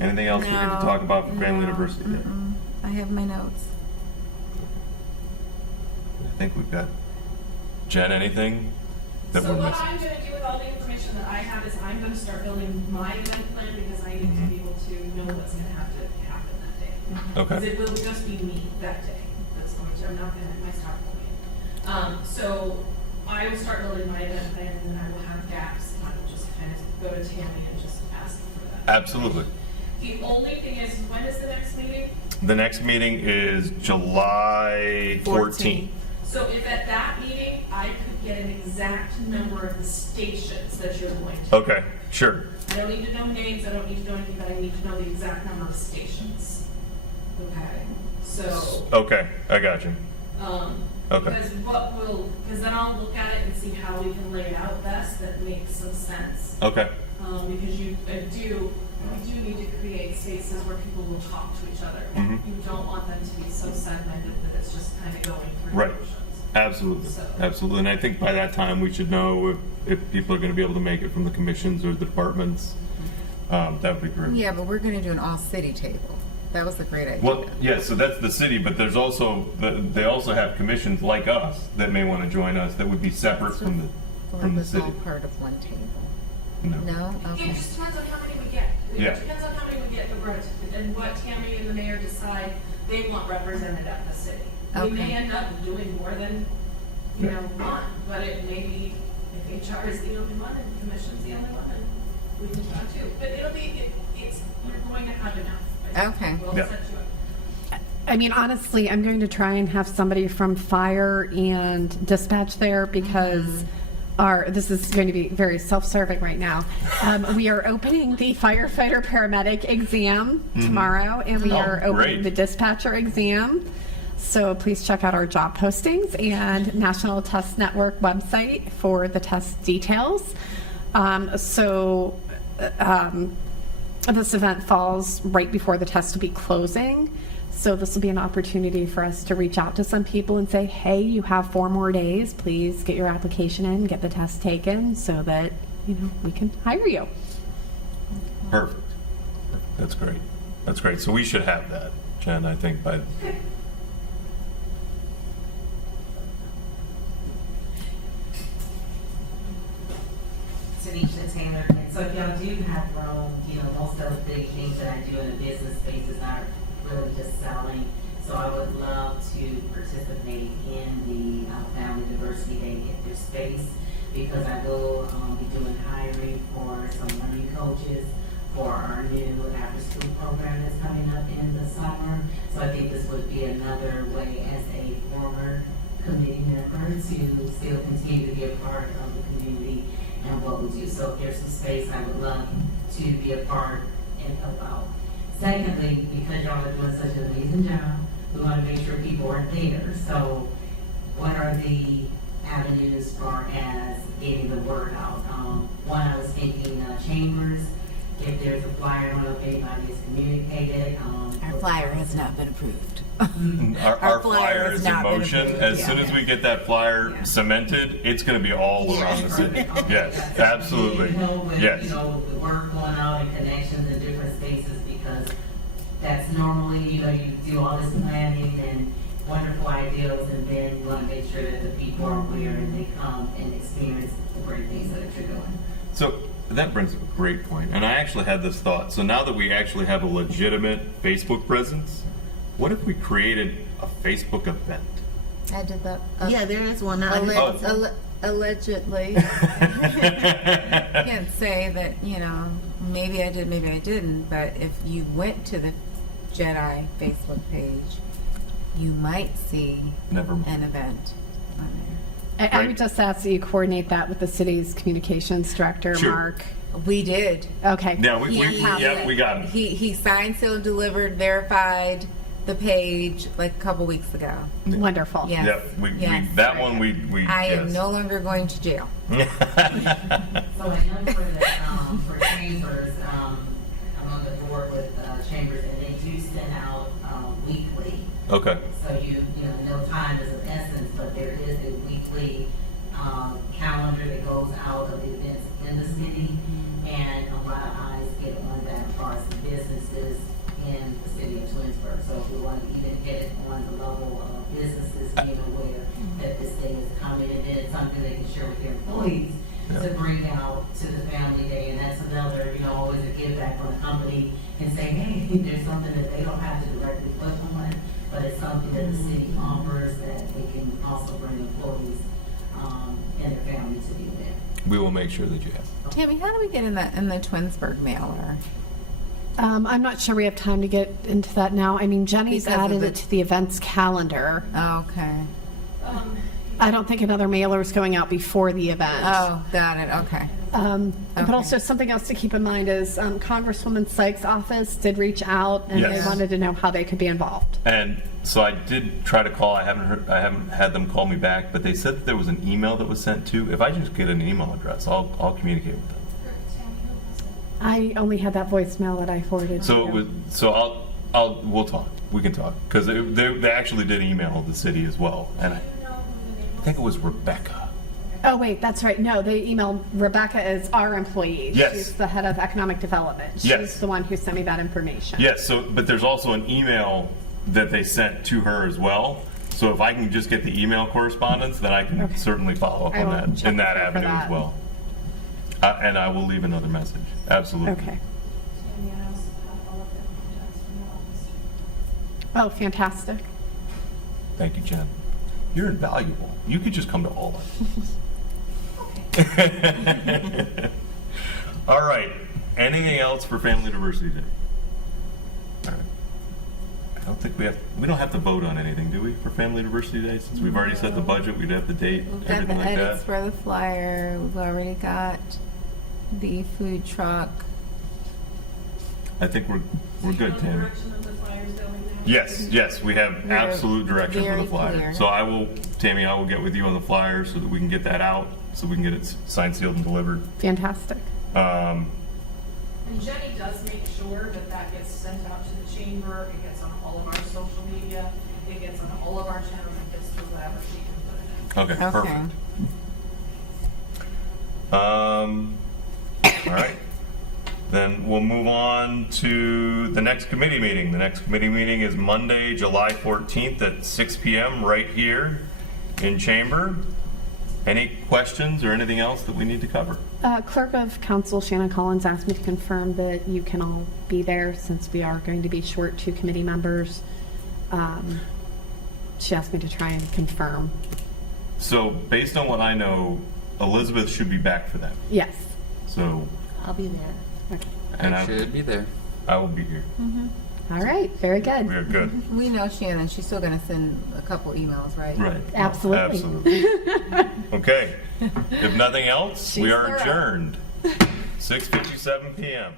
anything else we need to talk about for Family Diversity Day? I have my notes. I think we've got. Jen, anything that So we're what missing? I'm gonna do with all the information that I have is I'm gonna start building my event plan because I need to be able to know what's gonna have to happen that day. Because Okay. it will just be me that day. That's going to, I'm not gonna have my star point. So I will start building my event plan and then I will have gaps and I will just kind of go to Tammy and just ask for that. Absolutely. The only thing is, when is the next meeting? The next meeting is July 14th. So if at that meeting, I could get an exact number of the stations that you're going to. Okay, sure. I don't need to know names, I don't need to know anything, but I need to know the exact number of stations. Okay, so, Okay, I got you. Okay. because then I'll look at it and see how we can lay it out best that makes some sense. Okay. Because we do need to create spaces where people will talk to each other. Mhm. You don't want them to be so segmented that it's just kind of going through Right. motions. Absolutely, So- absolutely. And I think by that time, we should know if people are going to be able to make it from the commissions or the departments. That would be great. Yeah, but we're gonna do an all-city table. That was a great idea. Well, yeah, so that's the city, but there's also, they also have commissions like us that may want to join us that would be separate from Or the was all city. part of one table. No. No? It Okay. just depends on how many we get. Yeah. It depends on how many we get, but corporate and what Tammy and the mayor decide they want represented at the city. We may Okay. end up doing more than, one, but it may be, if HR is the only one and commission's the only one, and we can try too. But it'll be, you're going to have enough. Okay. We'll Yeah. set you up. I mean, honestly, I'm going to try and have somebody from fire and dispatch there because this is going to be very self-serving right now. We are opening the firefighter paramedic exam tomorrow, and we Oh, are opening great. the dispatcher exam. So please check out our job postings and National Test Network website for the test details. This event falls right before the test will be closing. So this will be an opportunity for us to reach out to some people and say, hey, you have 4 more days. Please get your application in, get the test taken so that, we can hire you. Perfect. That's great. That's great. So we should have that, Jen, I think, by, Tanisha Taylor, and so if y'all do have room, most of the big things that I do in the business space is not really just selling. So I would love to participate in the Family Diversity Day Get Their Space, because I will be doing hiring for some learning coaches for our new after-school program that's coming up in the summer. So I think this would be another way as a former committee member to still continue to be a part of the community and what we do. So if there's some space, I would love to be a part and help out. Secondly, because y'all are doing such an amazing job, we want to make sure people are there. So what are the avenues far as getting the word out? One, I was thinking chambers, if there's a flyer, I don't know if anybody has communicated. Our flyer has not been approved. our flyer has is in not been motion. approved. As Yeah. soon as we get that flyer cemented, it's going to be all around the city. Yes, absolutely. With, Yes. the work going out and connections in different spaces, because that's normally, you do all this planning and wonderful ideals, and then you want to make sure that the people are aware and they come and experience the great things that you're doing. So that brings up a great point, and I actually had this thought. So now that we actually have a legitimate Facebook presence, what if we created a Facebook event? I did that. Yeah, there is one now. Allegedly. Can't say that, maybe I did, maybe I didn't, but if you went to the Jedi Facebook page, you might see Never mind. an event on there. I Right. would just ask that you coordinate that with the city's communications director, Sure. Mark. We did. Okay. Yeah, we Fantastic. got him. He signed, sealed, delivered, verified the page like a couple weeks ago. Wonderful. Yes. Yep, Yes. that one we I am yes. no longer going to jail. So I know for chambers, I'm on the board with chambers, and they do send out weekly. Okay. So no time is of essence, but there is a weekly calendar that goes out of the events in the city, and a lot of eyes get on that as far as the businesses in the city of Twinsburg. So if we want to even get it on the level of businesses being aware that this day is coming, and then it's something they can share with their employees to bring out to the family day. And that's another, always a give back on the company and say, hey, there's something that they don't have to directly put on, but it's something that the city offers that they can also bring employees and their family to the event. We will make sure that you have. Tammy, how do we get in the Twinsburg mailer? I'm not sure we have time to get into that now. I mean, Jenny's Because of added the- it to the events calendar. Okay. I don't think another mailer is going out before the event. Oh, got it. Okay. But Okay. also something else to keep in mind is Congresswoman Sykes' office did reach out and Yes. they wanted to know how they could be involved. And so I did try to call. I haven't had them call me back, but they said that there was an email that was sent to. If I just get an email address, I'll communicate with them. I only had that voicemail that I forwarded. So to it you. was. So we'll talk. We can talk because they actually did email the city as well, and I think it was Rebecca. Oh, wait, that's right. No, they emailed Rebecca as our employee. Yes. She's the head of economic development. Yes. She's the one who sent me that information. Yes. So, but there's also an email that they sent to her as well. So if I can just get the email correspondence, then I can Okay. certainly follow up I on will that check in that for avenue that. as well. And I will leave another message. Absolutely. Okay. Tammy, I also have all of them. Oh, fantastic. Thank you, Jen. You're invaluable. You could just come to all of it. All right. Anything else for Family Diversity Day? All right. I don't think we don't have to vote on anything, do we, for Family Diversity Day? Since we've already set the budget, we'd have the date, We've got the everything like edits that. for the flyer. We've already got the food truck. I think we're good, You know the Tammy. direction that the flyer's going now? Yes, we have We're absolute direction for the very flyer. clear. So Tammy, I will get with you on the flyer so that we can get that out, so we can get it signed, sealed, and delivered. Fantastic. And Jenny does make sure that that gets sent out to the chamber, it gets on all of our social media, it gets on all of our channels, it gets to whatever she can put it in. Okay, Okay. perfect. All right. Then we'll move on to the next committee meeting. The next committee meeting is Monday, July 14th at 6 p.m. right here in chamber. Any questions or anything else that we need to cover? Clerk of Council Shannon Collins asked me to confirm that you can all be there since we are going to be short 2 committee members. She asked me to try and confirm. So based on what I know, Elizabeth should be back for that. Yes. So, I'll be there. Okay. and I should be there. I will be here. All right. Very We good. are good. We know Shannon. She's still going to send a couple emails, right? Right. Absolutely. Absolutely. Okay. If nothing else, we She's are thorough. adjourned. 6:57 p.m.